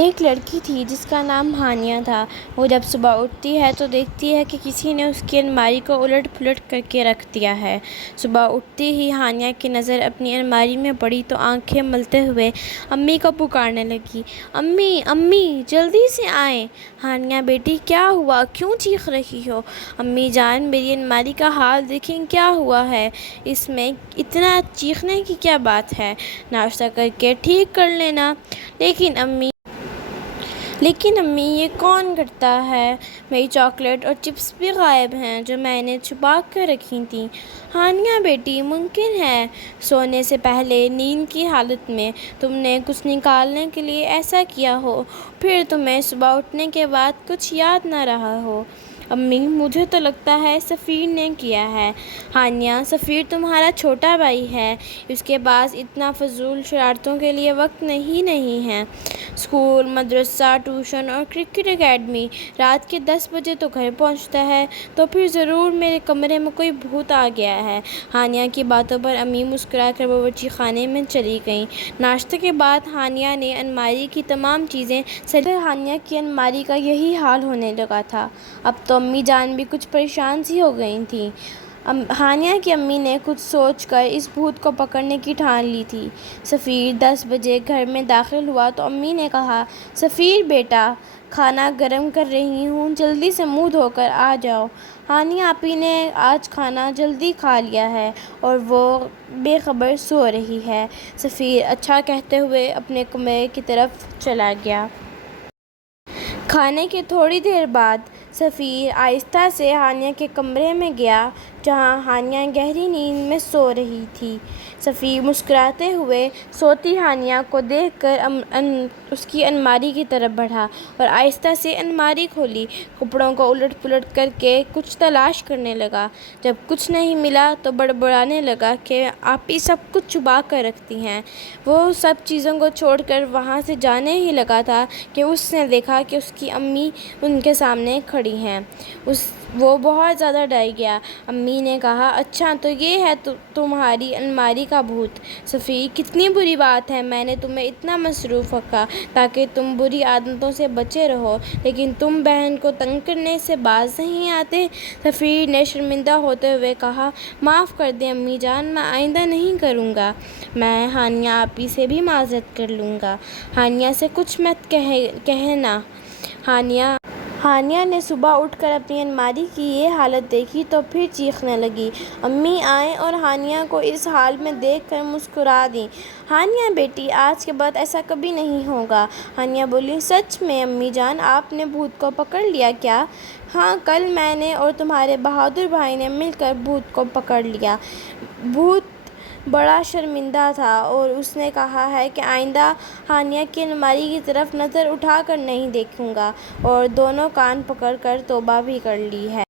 ایک لڑکی تھی جس کا نام ہانیہ تھا۔ وہ جب صبح اٹھتی ہے تو دیکھتی ہے کہ کسی نے اس کی الماری کو الٹ پلٹ کر کے رکھ دیا ہے۔ صبح اٹھتے ہی ہانیہ کی نظر اپنی الماری میں پڑی تو آنکھیں ملتے ہوئے امی کو پکارنے لگی، امی امی جلدی سے آئیں۔ ہانیہ بیٹی کیا ہوا، کیوں چیخ رہی ہو؟ امی جان میری الماری کا حال دیکھیں کیا ہوا ہے، اس میں اتنا چیخنے کی کیا بات ہے، ناشتہ کر کے ٹھیک کر لینا۔ لیکن امی یہ کون کرتا ہے، میری چاکلیٹ اور چپس بھی غائب ہیں جو میں نے چھپا کر رکھی تھیں۔ ہانیہ بیٹی ممکن ہے سونے سے پہلے نیند کی حالت میں تم نے کچھ نکالنے کے لیے ایسا کیا ہو، پھر تمہیں صبح اٹھنے کے بعد کچھ یاد نہ رہا ہو۔ امی مجھے تو لگتا ہے سفیر نے کیا ہے۔ ہانیہ سفیر تمہارا چھوٹا بھائی ہے، اس کے پاس اتنا فضول شرارتوں کے لیے وقت نہیں ہے۔ اسکول، مدرسہ، ٹیوشن اور کرکٹ اکیڈمی، رات کے 10 بجے تو گھر پہنچتا ہے، تو پھر ضرور میرے کمرے میں کوئی بھوت آ گیا ہے۔ ہانیہ کی باتوں پر امی مسکرا کر باورچی خانے میں چلی گئیں۔ ناشتے کے بعد ہانیہ نے الماری کی تمام چیزیں سجا لی۔ ہانیہ کی الماری کا یہی حال ہونے لگا تھا۔ اب تو امی جان بھی کچھ پریشان سی ہو گئی تھیں۔ ہانیہ کی امی نے کچھ سوچ کر اس بھوت کو پکڑنے کی ٹھان لی تھی۔ سفیر 10 بجے گھر میں داخل ہوا تو امی نے کہا، سفیر بیٹا کھانا گرم کر رہی ہوں، جلدی سے منہ دھو کر آ جاؤ۔ ہانیہ آپی نے آج کھانا جلدی کھا لیا ہے اور وہ بے خبر سو رہی ہے۔ سفیر اچھا کہتے ہوئے اپنے کمرے کی طرف چلا گیا۔ کھانے کے تھوڑی دیر بعد سفیر آہستہ سے ہانیہ کے کمرے میں گیا جہاں ہانیہ گہری نیند میں سو رہی تھی۔ سفیر مسکراتے ہوئے سوتی ہانیہ کو دیکھ کر اس کی الماری کی طرف بڑھا اور آہستہ سے الماری کھولی۔ کپڑوں کو الٹ پلٹ کر کے کچھ تلاش کرنے لگا۔ جب کچھ نہیں ملا تو بڑبڑانے لگا کہ آپی سب کچھ چھپا کر رکھتی ہیں۔ وہ سب چیزوں کو چھوڑ کر وہاں سے جانے ہی لگا تھا کہ اس نے دیکھا کہ اس کی امی ان کے سامنے کھڑی ہیں۔ وہ بہت زیادہ ڈر گیا۔ امی نے کہا، اچھا تو یہ ہے تمہاری الماری کا بھوت۔ سفیر کتنی بری بات ہے، میں نے تمہیں اتنا مصروف رکھا تاکہ تم بری عادتوں سے بچے رہو، لیکن تم بہن کو تنگ کرنے سے باز نہیں آتے۔ سفیر نے شرمندہ ہوتے ہوئے کہا، معاف کر دیں امی جان، میں آئندہ نہیں کروں گا۔ میں ہانیہ آپی سے بھی معذرت کر لوں گا۔ ہانیہ سے کچھ مت کہنا۔ ہانیہ نے صبح اٹھ کر اپنی الماری کی یہ حالت دیکھی تو پھر چیخنے لگی۔ امی آئیں اور ہانیہ کو اس حال میں دیکھ کر مسکرا دیں۔ ہانیہ بیٹی آج کے بعد ایسا کبھی نہیں ہوگا۔ ہانیہ بولی، سچ میں امی جان آپ نے بھوت کو پکڑ لیا کیا؟ ہاں، کل میں نے اور تمہارے بہادر بھائی نے مل کر بھوت کو پکڑ لیا۔ بھوت بڑا شرمندہ تھا اور اس نے کہا ہے کہ آئندہ ہانیہ کی الماری کی طرف نظر اٹھا کر نہیں دیکھوں گا، اور دونوں کان پکڑ کر توبہ بھی کر لی ہے۔